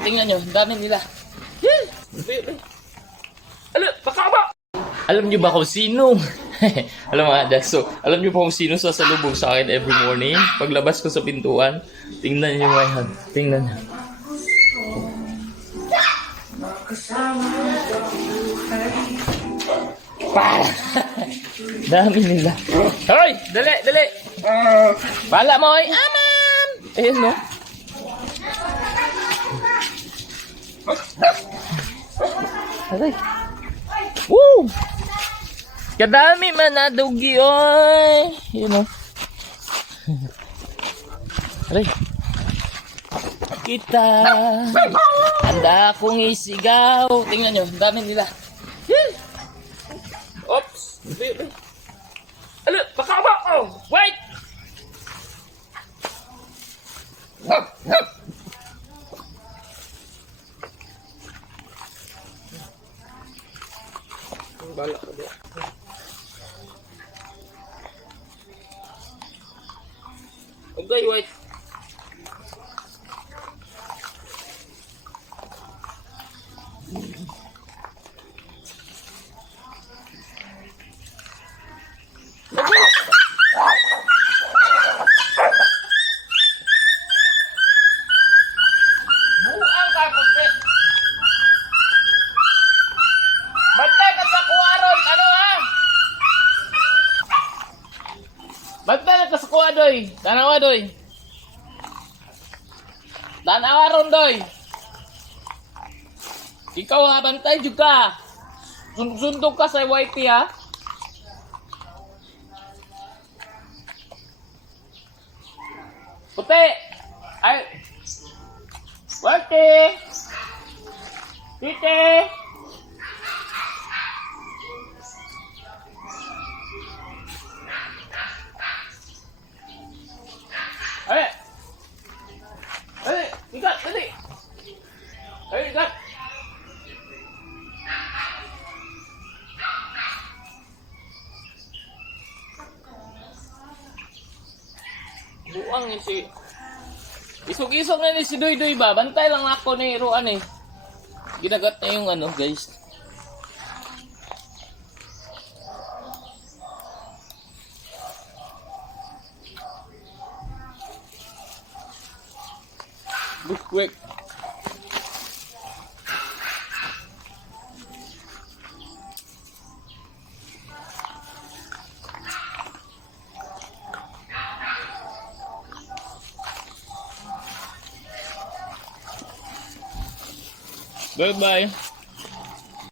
tingnan nyo, ang dami nila. Baka ba? Alam nyo ba kung sino? Alam mga adas, so, alam nyo ba kung sino sasalubong sa akin every morning? Paglabas ko sa pintuan, tingnan nyo ngayon. Tingnan nyo. Dami nila. Hoy! Dali! Dali! Pala mo, oy! Aman! Ayun, no? Aray! Woo! Kadami man na dugi, oy! Yun, no? Aray! Kita! Handa akong isigaw! Tingnan nyo, ang dami nila. Oops! Baka ba? Oh! Wait! Bala ka ba? Okay, wait. Bantay ka sa kuha, doy. Tanawa, doy. Tanawa ron, doy. Ikaw ha, bantay juga. Sundog ka sa YT, ha. Puti. Ay. YT. Titi. Ay! Ay! Ikat! Dali! Ay! Ikat! Buang yun si... Isog-isog na ni si Doy-Doy ba? Bantay lang ako ni Ruan eh. Ginagat na yung ano guys. Quick. Bye-bye.